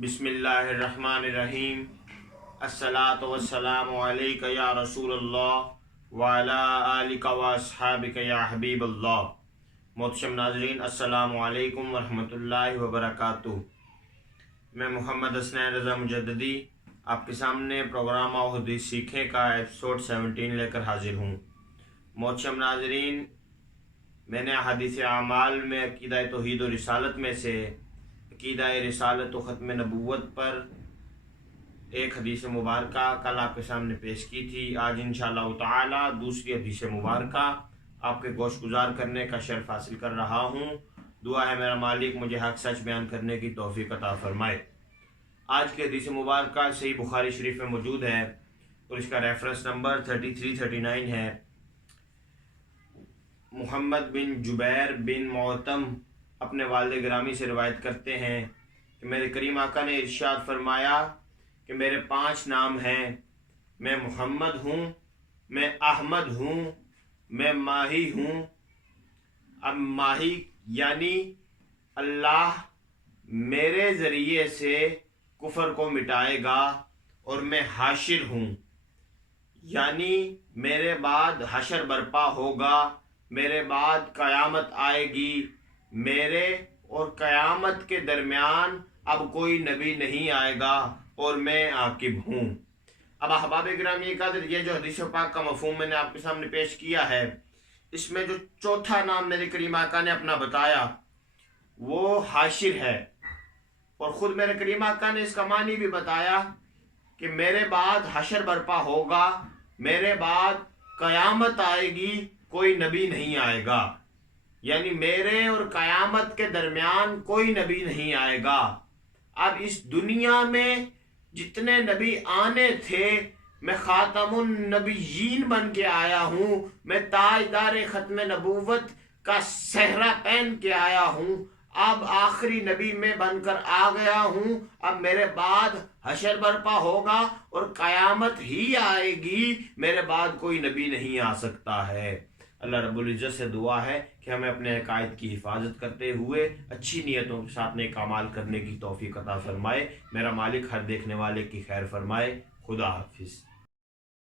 بسم اللہ الرحمن الرحیم الصلاۃ والسلام علیک یا رسول اللہ وعلی آلک و اصحابک یا حبیب اللہ۔ محترم ناظرین، السلام علیکم ورحمۃ اللہ وبرکاتہ۔ میں محمد حسنین رضا مجددی آپ کے سامنے پروگرام حدیث سیکھیں کا ایپیسوڈ 17 لے کر حاضر ہوں۔ محترم ناظرین، میں نے احادیث اعمال میں عقیدہ توحید و رسالت میں سے عقیدہ رسالت و ختم نبوت پر ایک حدیث مبارکہ کل آپ کے سامنے پیش کی تھی۔ آج انشاءاللہ تعالی دوسری حدیث مبارکہ آپ کے گوش گزار کرنے کا شرف حاصل کر رہا ہوں۔ دعا ہے میرا مالک مجھے حق سچ بیان کرنے کی توفیق عطا فرمائے۔ آج کی حدیث مبارکہ صحیح بخاری شریف میں موجود ہے اور اس کا ریفرنس نمبر 3339 ہے۔ محمد بن جبیر بن معتم اپنے والد گرامی سے روایت کرتے ہیں کہ میرے کریم آقا نے ارشاد فرمایا کہ میرے 5 نام ہیں، میں محمد ہوں، میں احمد ہوں، میں ماہی ہوں۔ اب ماہی یعنی اللہ میرے ذریعے سے کفر کو مٹائے گا، اور میں حاشر ہوں یعنی میرے بعد حشر برپا ہوگا، میرے بعد قیامت آئے گی، میرے اور قیامت کے درمیان اب کوئی نبی نہیں آئے گا، اور میں عاقب ہوں۔ اب احباب گرامی قدر، یہ جو حدیث پاک کا مفہوم میں نے آپ کے سامنے پیش کیا ہے، اس میں جو چوتھا نام میرے کریم آقا نے اپنا بتایا وہ حاشر ہے، اور خود میرے کریم آقا نے اس کا معنی بھی بتایا کہ میرے بعد حشر برپا ہوگا، میرے بعد قیامت آئے گی، کوئی نبی نہیں آئے گا، یعنی میرے اور قیامت کے درمیان کوئی نبی نہیں آئے گا۔ اب اس دنیا میں جتنے نبی آنے تھے، میں خاتم النبیین بن کے آیا ہوں، میں تاجدار ختم نبوت کا صحرا پہن کے آیا ہوں، اب آخری نبی میں بن کر آ گیا ہوں۔ اب میرے بعد حشر برپا ہوگا اور قیامت ہی آئے گی، میرے بعد کوئی نبی نہیں آ سکتا ہے۔ اللہ رب العزت سے دعا ہے کہ ہمیں اپنے عقائد کی حفاظت کرتے ہوئے اچھی نیتوں کے ساتھ نیک اعمال کرنے کی توفیق عطا فرمائے۔ میرا مالک ہر دیکھنے والے کی خیر فرمائے۔ خدا حافظ۔